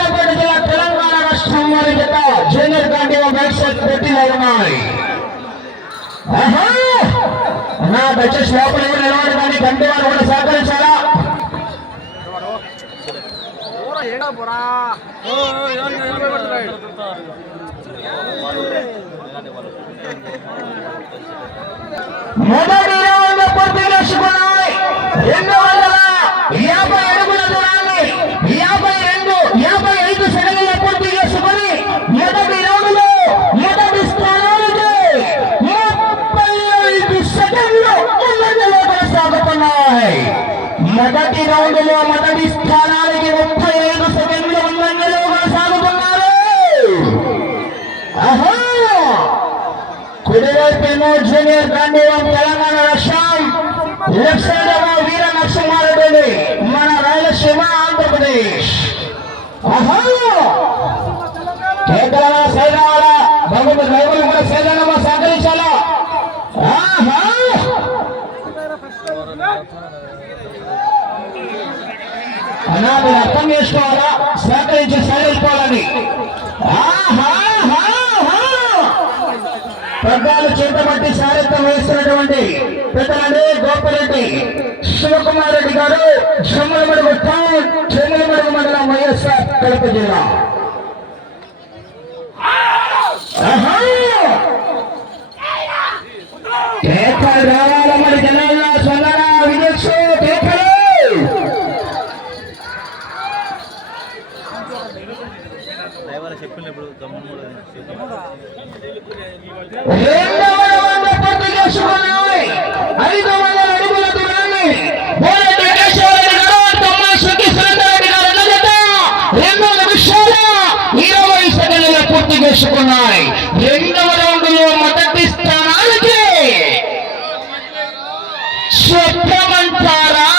సూర్యాపేట జిల్లా తెలంగాణ రాష్ట్రం వారి జత జూనియర్ గాంధీ బ్యాట్స్ పోటీలో ఉన్నాయి. నా దయచేసి లోపల కూడా నిలబడి కానీ గంటి వారు కూడా సహకరించాలా. మొదటి రౌండ్ పూర్తి చేసుకున్నాయి. 250 అడుగుల దూరాన్ని 55 సెకండ్ల పూర్తి చేసుకుని మొదటి రౌండ్ లో మొదటి స్థానానికి 35 సెకండ్లు ముందంజలో కొనసాగుతున్నాయి. మొదటి రౌండ్ లో మొదటి స్థానానికి 35 సెకండ్లు ముందంజలో కొనసాగుతున్నారు. కుడివైపేమో జూనియర్ గాంధీవం తెలంగాణ రాష్ట్రం, లెఫ్ట్ సైడ్ ఏమో వీర నరసింహారెడ్డి మన రాయలసీమ ఆంధ్రప్రదేశ్. సైదాల బాబు డ్రైవర్లు కూడా సైదానమా సహకరించాలా. అన్నా మీరు అర్థం చేసుకోవాలా, సహకరించి సహకరించుకోవాలని. పద్నాలు చేతబట్టి సారథ్యం వేస్తున్నటువంటి పెద్దలండి గోపిరెడ్డి శివకుమార్ రెడ్డి గారు, చెమ్మలమడుగు టౌన్, చెమ్మలమడుగు మండలం, వైఎస్ఆర్ కడప జిల్లా. రావాల మరి జనాల స్పందన విజయ్ చెప్పినప్పుడు పూర్తి చేసుకున్నాయి. రెండవ రౌండ్ లో మొదటి స్థానానికి చెప్పమంటారా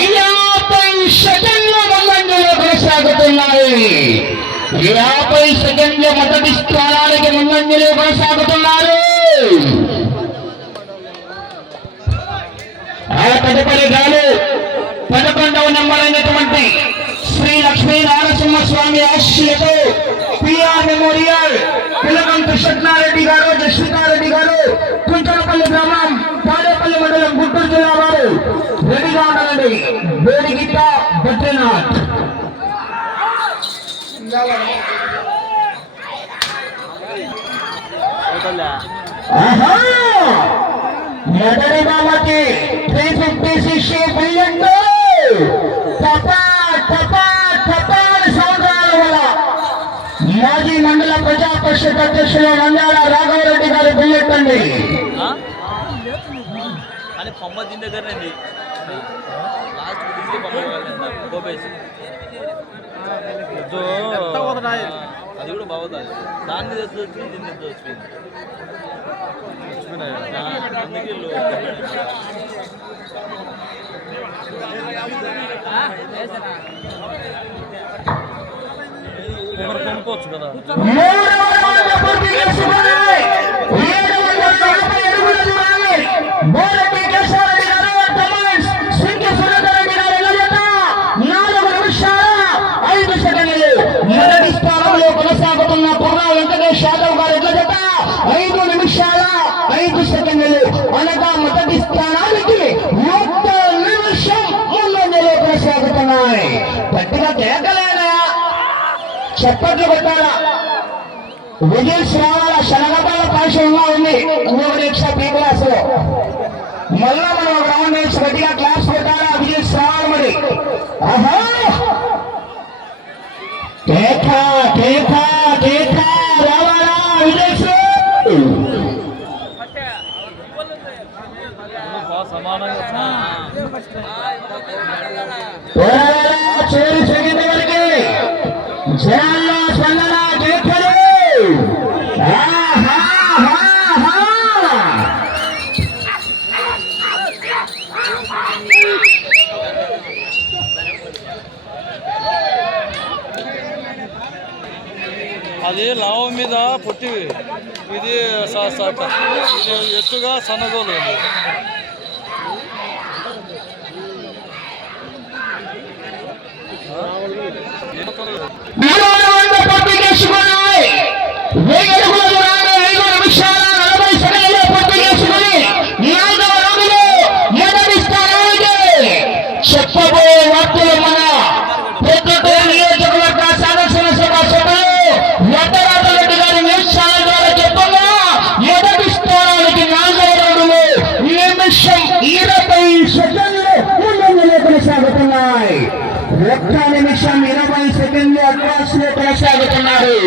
50 సెకండ్ల ముందంజలో కొనసాగుతున్నాయి. 50 సెకండ్ల మొదటి స్థానానికి ముందంజలో కొనసాగుతున్నారు. ఆ తదుపరి గాలు 11వ నెంబర్ అయినటువంటి శ్రీ లక్ష్మీ నారసింహస్వామి ఆశీస్సులతో పిఆర్ మెమోరియల్ పిలకం కృష్ణారెడ్డి గారు, జస్వితారెడ్డి గారు, కుంచనపల్లి గ్రామం, తాడేపల్లి మండలం, గుంటూరు జిల్లా వారు రెడీగా ఉండాలండి. వేడిగిట్ట బద్రీనాథ్. మొదటి బాబకి 350cc బిలియన్ సంవత్సరాల వల్ల మాజీ మండల ప్రజా పరిషత్ అధ్యక్షులు నంద్యాల రాఘవరెడ్డి గారు బిలియన్ అండి. అది కూడా బాగుంది. దాన్ని తెచ్చి దీన్ని వచ్చింది. అందుకే కొనుక్కోవచ్చు కదా. మొదటి స్థానంలో కొనసాగుతున్న పుర్రా వెంకటేష్ యాదవ్ గారు ఎట్ల జత 5 నిమిషాల 5 సెకండ్లు అనగా మొదటి స్థానానికి 1 నిమిషం ముందంజలో కొనసాగుతున్నాయి. గట్టిగా కేకలేనా, చెప్పట్లు పెట్టాలా. విజయ్ శ్రావాల శనగపాల పాఠశాలలో ఉంది. ఇంకొకటి ఎక్స్ట్రా బి క్లాస్ లో మళ్ళా మనం గ్రౌండ్ వేసి గట్టిగా క్లాస్ పెట్టాలా. విజయ్ శ్రావాల మరి రావాలా విజయ్ చేరి సెకండ్ వరకు జనాల్లో స్పందన కేకలు. అది లావం మీద పుట్టి ఇది ఎత్తుగా సన్నగోలు ఉంది. మూడవ రౌండ్ పూర్తి చేసుకున్నాయి. 1000 అడుగుల దూరాన్ని 5 నిమిషాల 40 సెకండ్లలో పూర్తి చేసుకుని 4వ రౌండ్లో మొదటి స్థానానికి చెప్పబోయే వార్తలు మన పొద్దుటూరు నియోజకవర్గ శాసన సభ సభ్యులు వడ్డరాజు రెడ్డి గారి న్యూస్ ఛానల్ ద్వారా చెప్పగా మొదటి స్థానానికి 4వ రౌండ్లో నిమిషం 20 సెకండ్లు ముందంజలో కొనసాగుతున్నాయి. 1 నిమిషం 20 సెకండ్లు అడ్వాన్స్ లో కొనసాగుతున్నారు.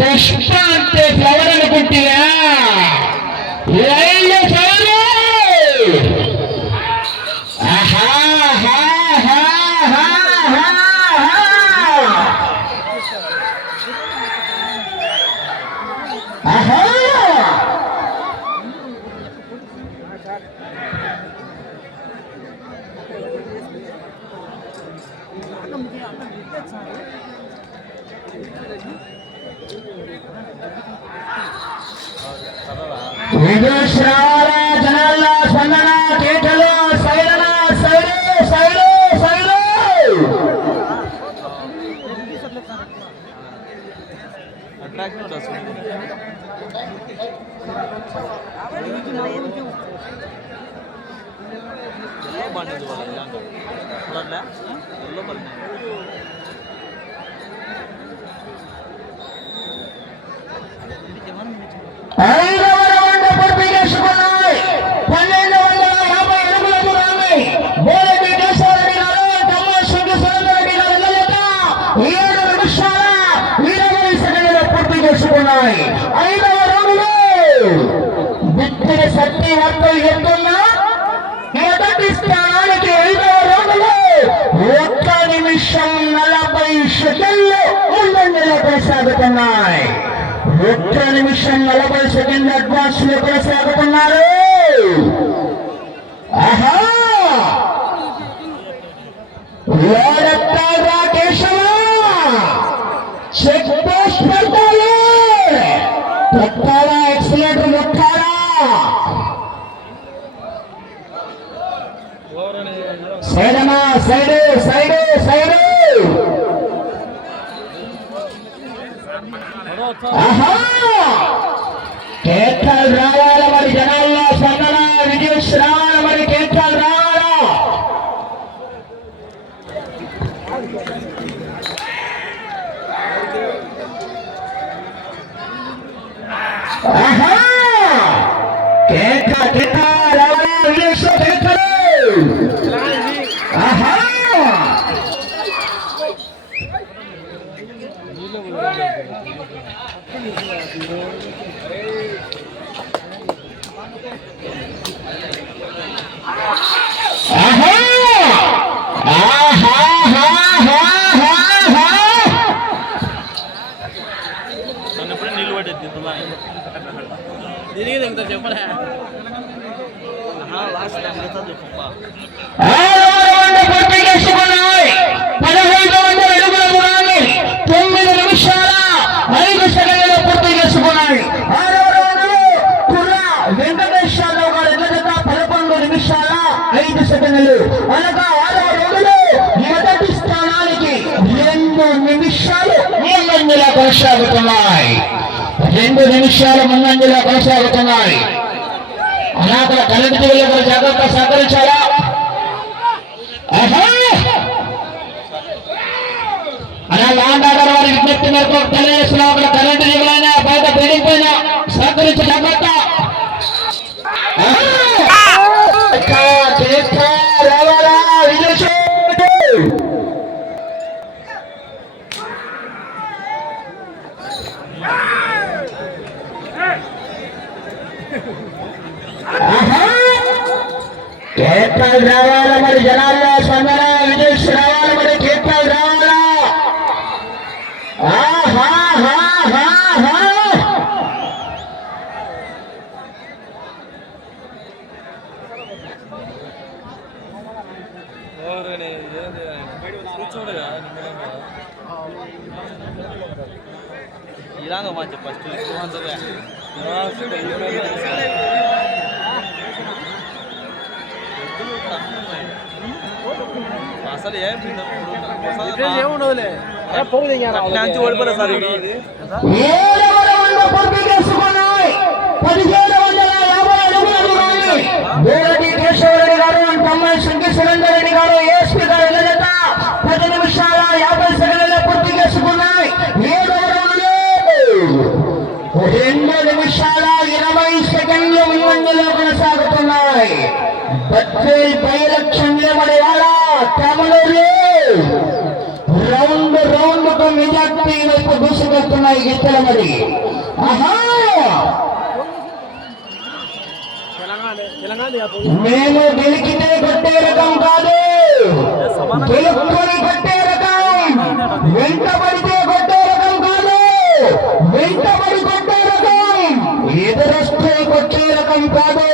పుష్ప అంటే ఫ్లవర్ అనుకుంటున్నా లైన్లో ఫ్లవర్. ఆహా శ్రావణ జనాల స్పందన కేకలు సైరణ సైడు సైడు సైడు. సత్యవర్తలు చెప్తున్నా మొదటి స్థానానికి 5వ రౌండ్లో 1 నిమిషం 40 సెకండ్లు ముందంజలో కొనసాగుతున్నాయి. 1 నిమిషం 40 సెకండ్లు అడ్వాన్స్ లో కొనసాగుతున్నారు. ఆహా చెక్ పోస్ట్ పెడతారు. తొక్కాలా ఎక్సలేటర్ నొక్కాలా. సైడమా సైడు సైడు సైడు. ఆహా కేకలు రావాల మరి జనాల్లో స్పందన విజయ్ రావాల మరి కేకలు రావాలా. ఆహా కేక కేక రావాలా విజయ్ కేకలు. ఆహా నీళ్ళు పట్టేది తిరిగి ఇంకా చెప్పలే లాస్ట్ చెప్పమ్మా. 1500 అడుగుల దూరాన్ని 9 నిమిషాల 5 సెకండ్లలో పూర్తి చేసుకున్నాయి. 6వ రౌండ్లో కుర్ర వెంకటేష్ యాదవ్ గారు ఎదుట 11 నిమిషాల 5 సెకండ్లు అనగా 6వ రౌండ్లో మొదటి స్థానానికి 2 నిమిషాలు ముందంజలో కొనసాగుతున్నాయి. 2 నిమిషాలు ముందంజలో కొనసాగుతున్నాయి. అనాథ కరెంటు తీగలకు జాగ్రత్త సహకరించాలా. అలా లాండ్ ఆర్డర్ వారి విజ్ఞప్తి మేరకు తెలియజేస్తున్నాం. అక్కడ కరెంటు తీగలైనా బయట బిల్డింగ్ పైన సహకరించి జాగ్రత్త. కేకలు రావాల మరి జనాల్లో స్పందన విజయ్ రావాల మరి కేకలు రావాలా. కూర్చోడుగా ఇలాగ మంచి ఫస్ట్ అసలు ఏం ఏముండదులే ఓడిపోలే సార్ ఇది 1750 అడుగుల దూరాన్ని బోరటి కేశవరెడ్డి గారు అండ్ తమ్మాయి శంకర్ సురేందర్ రెడ్డి గారు ఏఎస్పీ గారు ఎల్లజత 10 నిమిషాల 50 సెకండ్లలో పూర్తి చేసుకున్నాయి. 7వ రౌండ్లో 2 నిమిషాల 20 సెకండ్లు ముందంజలో కొనసాగుతున్నాయి. బద్వేల్ బైలక్ష్యం నిలబడే వాళ్ళ తమలో రౌండ్ కు మెజార్టీ వైపు దూసుకెళ్తున్నాయి గిత్తల మరి. మేము గెలికితే కొట్టే రకం కాదు, గెలుపుకొని కొట్టే రకం, వెంటబడితే కొట్టే రకం కాదు, వెంటబడి కొట్టే రకం, ఎదురొస్తే కొట్టే రకం కాదు,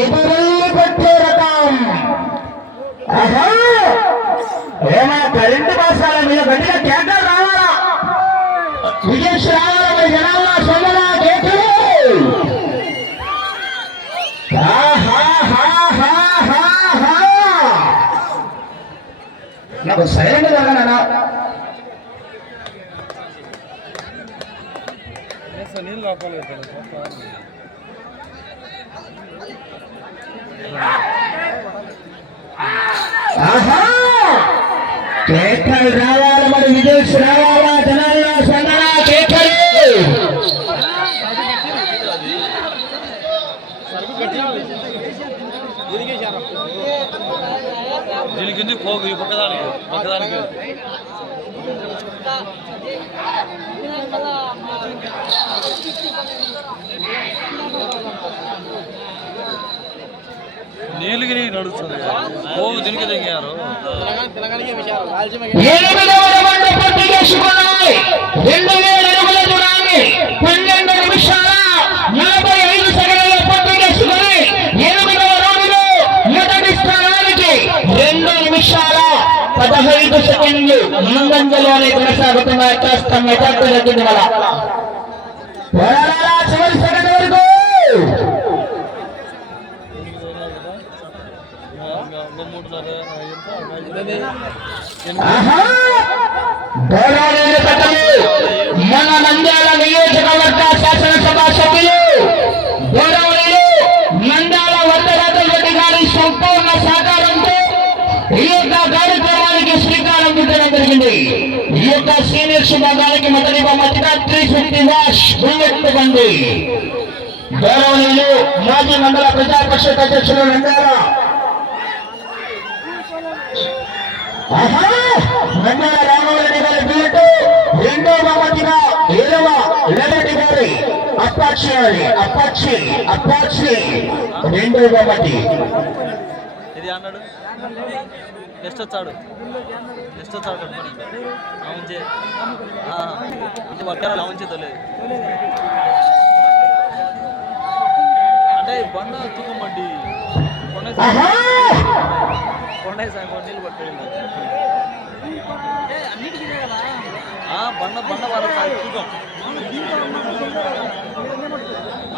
ఎదురెళ్ళి కొట్టే రకం. ఏమా కరెంటు బాసాల మీద గట్టిగా కేకలు రావాలా, విజయ్ రావాలా, మరి జనాల్లో సొందలా కేకలు. నాకు సైలెంట్ జరగనా నీళ్ళు లోపల కేకలు రావాలి, మరి విజయ్ రావాలా, జనాల్లో సొందలా కేకలు. దీనికి పోగు ఈ పక్కదానికి నీళ్ళకి నీకు నడుస్తుంది పోగు దీనికి దిగారు. 8వ రౌండ్ పూర్తి చేసుకున్నాయి. 2000 అడుగుల దూరాన్ని 12 నిమిషాల 45 సెకండ్లలో పూర్తి చేసుకుని 8వ రౌండ్లో మొదటి స్థానానికి 2 నిమిషాల 15 సెకండ్లు ముందంజలోనే కొనసాగుతున్నాయి. కాస్త మెజార్టీ తగ్గింది వల్ల చివరి సెకండ్ వరకు మన నంద్యాల నియోజకవర్గ శాసనసభ సభ్యులు గౌరవనీయులు నంద్యాల వరదరాజన్ రెడ్డి గారి సంపూర్ణ సహకారంతో ఈ యొక్క కార్యక్రమానికి శ్రీకారం చుట్టడం జరిగింది. ఈ యొక్క సీనియర్స్ విభాగానికి మొదటి బహుమతిగా 350 వాష్ బుల్లెట్ బండి గౌరవనీయులు మాజీ మండల ప్రజా పరిషత్ అధ్యక్షులు నంద్యాల రామరెడ్డి గారి బుల్లెట్, 2వ బహుమతిగా 7వ రెడ్డి గారి అప్పాచి 2వ బహుమతి. ఇది అన్నాడు నెక్స్ట్ వచ్చాడు లావంచే తొలేదు అంటే బండ తూకమండి కొండ నీళ్ళు పట్టుకోండి బండ వారు తూకం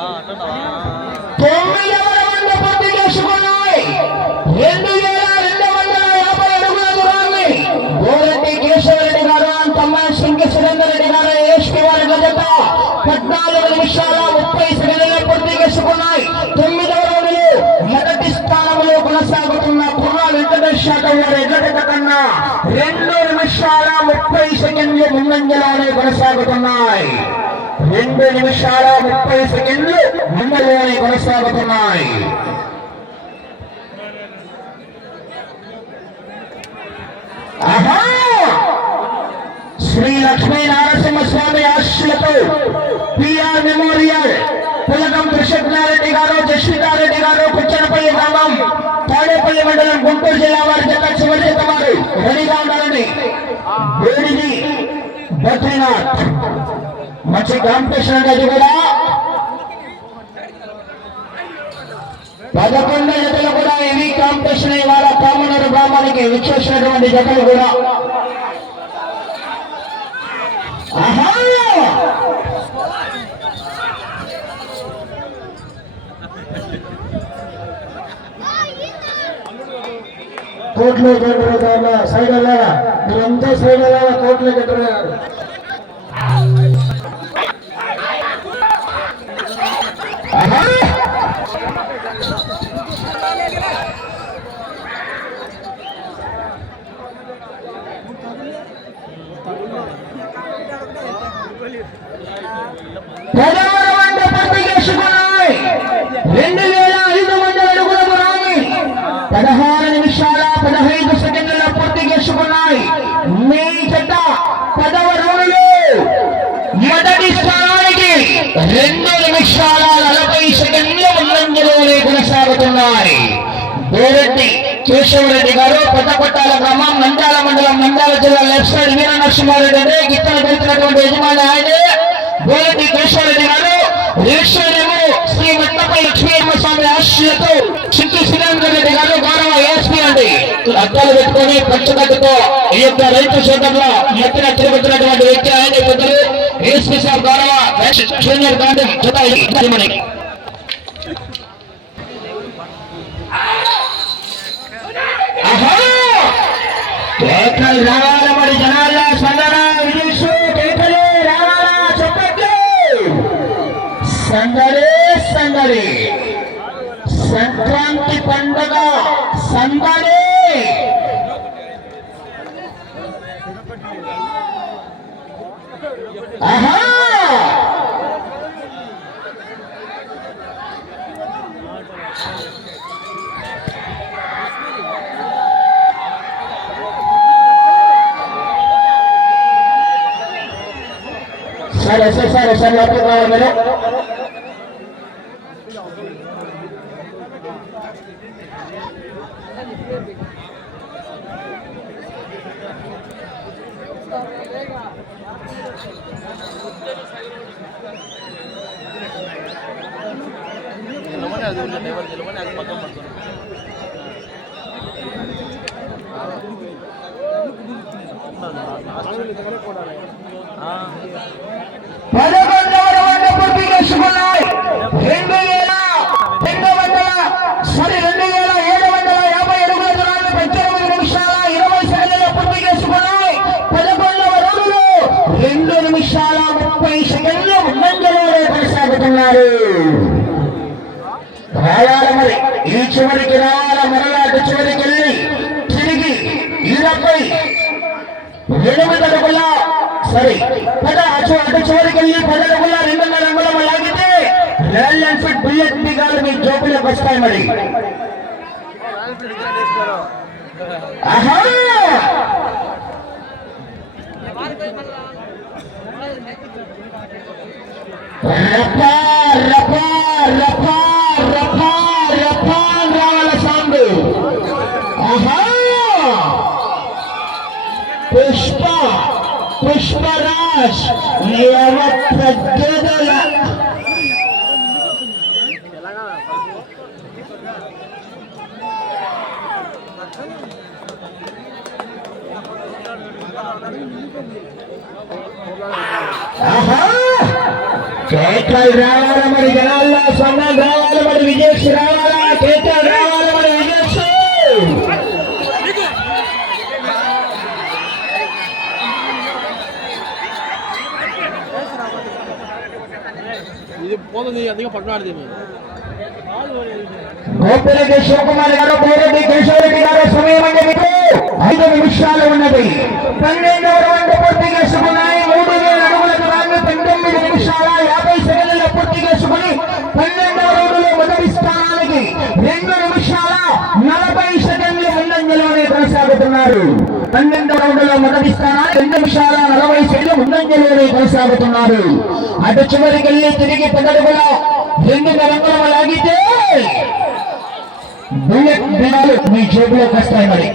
అంటున్నావా 9వ రౌండ్ పూర్తి చేసుకున్నాయి. 2250 అడుగుల దూరాన్ని గోరెడ్డి కేశవరెడ్డి గారు అండ్ తమ్మాయి శంకర్ సురేందర్ రెడ్డి గారు ఏఎస్పీ వారి జత 14 నిమిషాల 30 సెకండ్లలో పూర్తి చేసుకున్నాయి. 9వ రౌండ్లో మొదటి స్థానంలో కొనసాగుతున్న పుర్రా వెంకటేష్ యాదవ్ వారి ఎడ్లట కన్నా 2 నిమిషాల 30 సెకండ్లు ముందంజలోనే కొనసాగుతున్నాయి. 2 నిమిషాల 30 సెకండ్లు ముందులోనే కొనసాగుతున్నాయి. శ్రీ లక్ష్మీ నరసింహస్వామి ఆశీస్సులతో పిఆర్ మెమోరియల్ పులకం కృష్ణారెడ్డి గారు, జస్వితారెడ్డి గారు, కుచ్చనపల్లి గ్రామం, తాడేపల్లి మండలం, గుంటూరు జిల్లా వారి జత చివరి జత వారు రెడీగా ఉండాలని వేడిది బద్రీనాథ్. మంచి కాంపిటీషన్ అది కూడా 11 జతలు కూడా ఇవి కాంపిటీషన్ ఇవాళ కామనూరు గ్రామానికి విచ్చేసినటువంటి జతలు కూడా. కోట్లు కట్టరు సైడ్ వెళ్ళారా మీరంతా సైడ్ వెళ్ళాలా కోట్లు కట్టరు పూర్తి చేసుకున్నాయి 2500 అడుగుల పురాణి 16 నిమిషాల 15 సెకండ్లలో పూర్తి చేసుకున్నాయి. మీ జత 10వ రౌండ్లో మొదటి స్థానానికి 2 నిమిషాల 40 సెకండ్ల ముందంజలోనే కొనసాగుతున్నాయి. బోరెడ్డి కేశవరెడ్డి గారు కొత్తపట్టాల గ్రామం నంద్యాల మండలం నంద్యాల జిల్లా లెఫ్ట్ సైడ్ వీర నరసింహారెడ్డి అంటే గిత్తలు పెడుతున్నటువంటి యజమాని ఆయనే బోరెడ్డి కేశవరెడ్డి గారు. రేషేమో శ్రీ మట్టపై లక్ష్మీమ్మ స్వామి ఆశీస్సులతో చిట్టి శ్రీరామరెడ్డి రెడ్డి గారు గౌరవ ఏఎస్పీ అండి అద్దాలు పెట్టుకొని పంచగడ్డతో ఈ యొక్క రైతు సోదరుల ఎత్తున తిరుగుతున్నటువంటి వ్యక్తి ఆయన పెద్దలు ఏఎస్పీ సార్ గౌరవ జూనియర్ గాంధీ జత రావాల మరి జనాల స్పందన విజయసు కేకలే రావాల చెప్పట్లు సందడే సందడి సంక్రాంతి పండుగ సందడే ఆహా సరే లోపలికి రావాలి మీరు. పక్కన పడుతుంది. పూర్తి చేసుకున్నాయి 2750 అడుగుల దూరాన్ని 18 నిమిషాల 20 సెకండ్లలో పూర్తి చేసుకున్నాయి. 11వ రౌండ్లో 2 నిమిషాల 30 సెకండ్లు ముందంజలోనే కొనసాగుతున్నారు. రాయాల మరి ఈ చివరికి రావాల మరలా అటు చివరికి వెళ్ళి తిరిగి 28 అడుగుల సరే అటు చివరికి వెళ్ళి 10 అడుగుల 2.5 అంగుళం లాగితే రాయల్ ఎన్ఫీల్డ్ బుల్లెట్ బిగాలు మీ జోబులోకి వస్తాయి. మరి ఆహా రపా రపా రపా రపా రపా రావాల సౌండ్. ఆహా పుష్పరాజ్ ప్రజ్ఞల కేకల్ రావాల మరి జనాల్లో స్వర్ణం రావాల మరి విజేష్ రావాలా కేకల్ రావాల మరి విజేష్ ఇది పోతుంది అందుకే పట్టునాడు గోపిరెడ్డి శివకుమార్ గారు బోరెడ్డి కేశవరెడ్డి గారు సమయం అంటే మీకు 5 నిమిషాలు ఉన్నది. 12వ రౌండ్ పూర్తి చేసుకున్నాయి. 3000 అడుగుల దూరాన్ని 19 నిమిషాల 50 సెకండ్లలో పూర్తి చేసుకుని 12వ రౌండ్లో మొదటి స్థానానికి 2 నిమిషాల 40 సెకండ్లు ముందంజలోనే కొనసాగుతున్నారు. 12వ రౌండ్లో మొదటి స్థానానికి 2 నిమిషాల 40 సెకండ్లు ముందంజలోనే కొనసాగుతున్నారు. అటు చివరికి వెళ్ళి తిరిగి 10 అడుగుల 2 అంగుళం లాగితే బుల్లెట్ బిగాలు మీ జేబులోకి వస్తాయి. మరి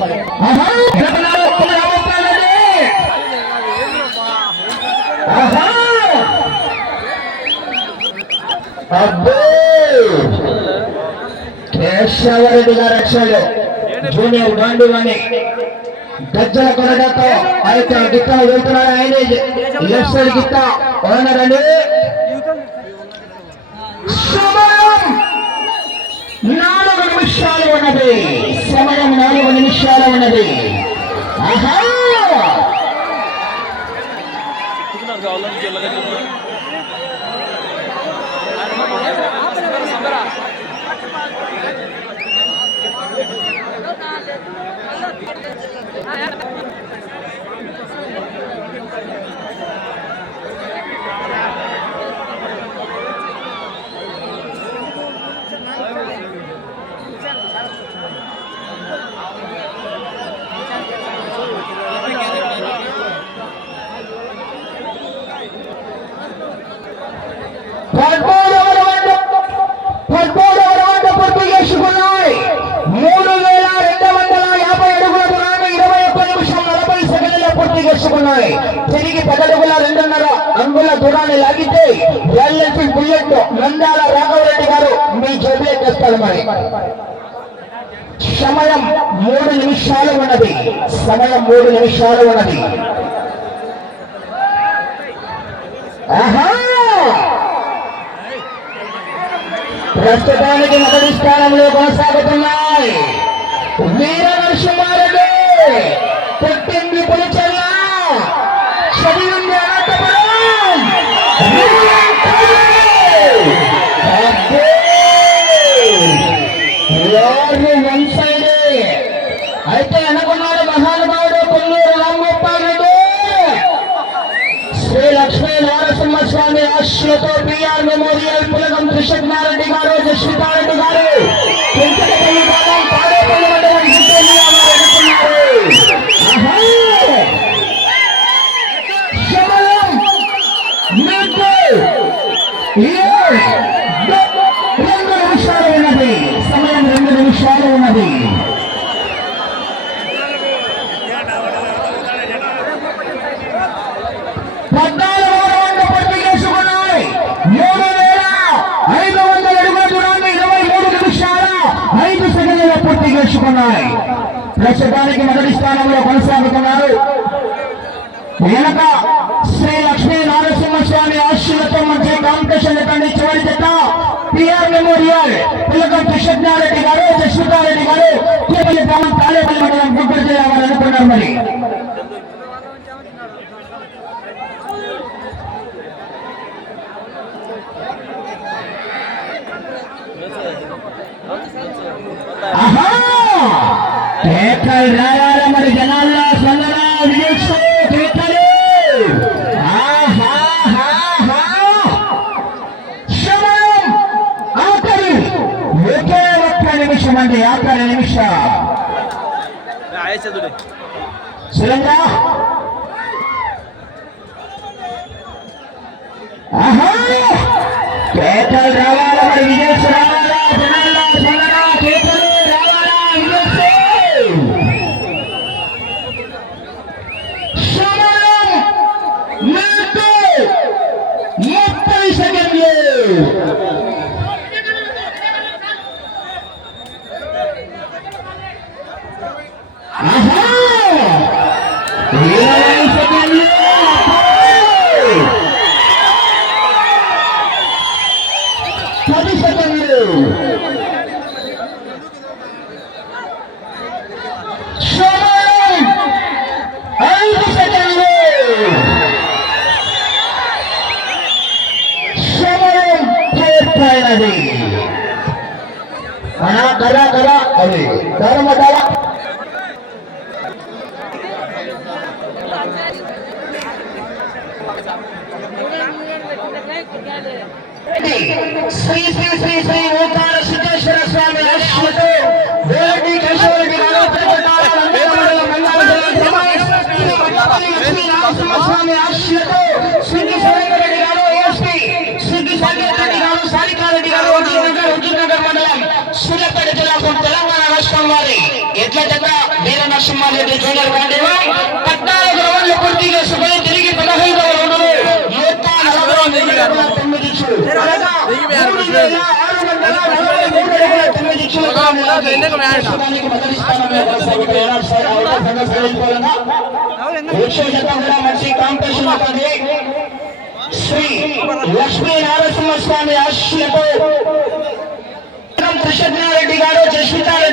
కేశవరెడ్డి గారు వచ్చాడు జూనియర్ గాంధీ అని గజ్జల కొరడాతో ఆ యొక్క గిత్త వెళ్తున్నాడు. ఆయనే లెఫ్ట్ సైడ్ గిత్త ఓనరండి. 4 నిమిషాల నిమిషాలు ఉన్నది. సమయం 4 నిమిషాలు ఉన్నది. ఆహా పూర్తి చేసుకున్నాయి. 3250 అడుగుల దూరాన్ని 21 నిమిషం 40 సెకండ్లలో పూర్తి చేసుకున్నాయి. తిరిగి 10 అడుగుల 2.5 అంగుళ దూరాన్ని లాగితే ఎల్ఎల్పి బుల్లెట్ నందాల రాఘవరెడ్డి గారు మీ జేబులో తెస్తారు. మరి సమయం 3 నిమిషాలు ఉన్నది. సమయం 3 నిమిషాలు ఉన్నది. ఆహా ప్రస్తుతానికి మొదటి స్థానంలో కొనసాగుతున్నాయి. వీర నరసింహారెడ్డి, పుట్టింది పులిచెల్ల, చదివింది అనంతపురం. వన్ సైడ్ అయితే అనుకున్నాడు మహానుభావుడు కొల్లూరు రామగోపాల్ రెడ్డి. శ్రీ లక్ష్మీ నరసింహస్వామి ఆశలతో పిఆర్ మెమోరియల్ పులగం కృష్ణారెడ్డి గారు, జస్వితారెడ్డి గారు, వెంకటపల్లి గ్రామం, తాడేపల్లి మండలం జిల్లా అనుకున్నారు. సమయం మీకు 2 నిమిషాలు ఉన్నది. సమయం 2 నిమిషాలు ఉన్నది. పూర్తి చేసుకున్నాయి. 3500 అడుగుల దూరాన్ని 23 నిమిషాల 5 సెకండ్లలో పూర్తి చేసుకున్నాయి. ప్రస్తుతానికి మొదటి స్థానంలో కొనసాగుతున్నారు. వెనక శ్రీ లక్ష్మీ నరసింహస్వామి ఆశీలతో మంచి కాంపిటీషన్ ఎక్కడి చివరి జత పిఆర్ మెమోరియల్ పులగం కృష్ణారెడ్డి గారు, జస్వితారెడ్డి గారు, తిరుపతి గ్రామం, తాడేపల్లి మండలం, గుంటూరు జిల్లా వారు అనుకున్నారు. మరి రావాల మరి జనాల్లో స్పందన విజయోత్సవం. సమయం ఆఖరి ఒకే 1 నిమిషం అండి. ఆఖరి నిమిషం సురేంద్ర. కేకలు రావాల మరి విజయోత్సవం. రావాలా జనాల్లో స్పందన. కేకలు రావాలా విజయోత్సవం. సమయం మీకు 30 సెకండ్లు. ఆహా 20 సెకండ్లు. 10 సెకండ్లు. సమయం 5 సెకండ్లు. సమయం పూర్తయినది. కళ అది ధర్మకళ. శ్రీ శ్రీ శ్రీ శ్రీ ఓంకార సిద్ధేశ్వర స్వామి ఆశీస్సులతో వేడి కేశవరెడ్డి గారు, స్వామి ఆశీస్సులతో సిద్ధి సరేంద్రెడ్డి గారు, ఏఎస్పీ సిద్ధి సాగరెడ్డి గారు, సారికారెడ్డి గారు, హుజూర్నగర్ మండలం, సూర్యాపేట జిల్లా, తెలంగాణ రాష్ట్రం వారి ఎట్ల జత వీర నరసింహారెడ్డి జూనియర్ గాంధీ 14 రౌండ్లు పూర్తి చేసుకుని తిరిగి 15వ రౌండ్లు 9 మంచి కాంపిటీషన్ అవుతుంది. శ్రీ లక్ష్మీ నరసింహస్వామి ఆశీస్సులతో కృష్ణారెడ్డి గారు, సీతారాం